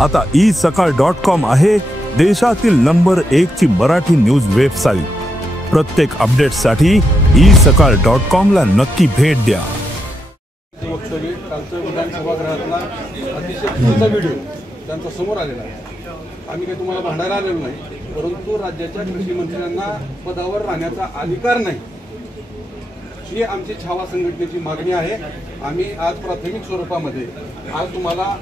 आता isakal.com आहे देशातील नंबर 1 ची मराठी न्यूज वेबसाईट। प्रत्येक अपडेटसाठी isakal.com ला नक्की भेट द्या। कालच्या विधानसभागृहातला अतिशय चुकीचा व्हिडिओ त्यांचा समोर आलेला आहे। आम्ही काही तुम्हाला भांडायला आलेलो नाही, परंतु राज्याच्या कृषी मंत्र्यांना पदावर राहण्याचा अधिकार नाही ही आमची छावा संघटनेची मागणी आहे। आम्ही आज प्राथमिक स्वरूपामध्ये आज तुम्हाला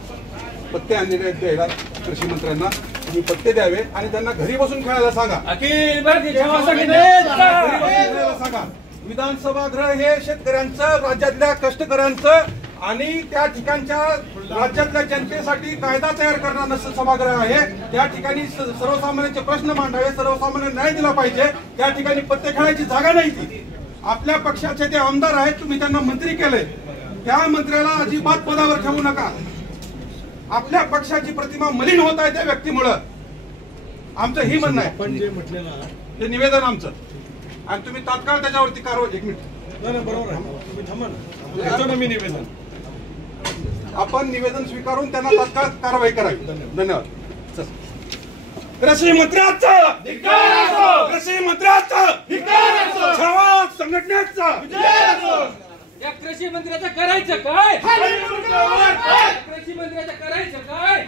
पत्ते आणलेले द्यायला कृषी मंत्र्यांना तुम्ही पत्ते द्यावे आणि त्यांना घरी बसून खेळायला सांगा। अखिल भारतीय छावा संघटनेला सांगा विधानसभागृह हे शेतकऱ्यांचं, राज्यातल्या कष्टकऱ्यांचं आणि त्या ठिकाणच्या राज्यातल्या जनतेसाठी कायदा तयार करणारं सभागृह आहे। त्या ठिकाणी सर्वसामान्यांचे प्रश्न मांडावे, सर्वसामान्य न्याय दिला पाहिजे। त्या ठिकाणी पत्ते खेळायची जागा नाही ती। आपल्या पक्षाचे ते आमदार आहेत, तुम्ही त्यांना मंत्री केले, त्या मंत्र्याला अजिबात पदावर ठेवू नका। आपल्या पक्षाची प्रतिमा मलिन होत आहे त्या व्यक्तीमुळे। आमचं ही म्हणणं आहे, पण जे म्हटलेलं ते निवेदन आमचं आणि तुम्ही तात्काळ त्याच्यावरती कारवाई। 1 मिनिट बरोबर आहे, तुम्ही थांबा ना, मी निवेदन आपण निवेदन स्वीकारून त्यांना तात्काळ कारवाई करावी। धन्यवाद। कृषी मंत्र्याचं धिक्कार असो, कृषी मंत्र्याचं धिक्कार असो, छावा संघटनेचा विजय असो। या कृषी मंत्र्याचं करायचं काय? कृषी मंत्र्याचं करायचं काय?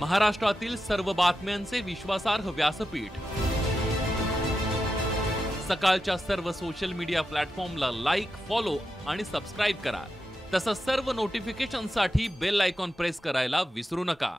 महाराष्ट्रातील सर्व बातम्यांचे विश्वासार्ह व्यासपीठ सकाळच्या सर्व सोशल मीडिया प्लॅटफॉर्मला लाईक, फॉलो आणि सबस्क्राइब करा। तसंच सर्व नोटिफिकेशनसाठी बेल आयकॉन प्रेस करायला विसरू नका।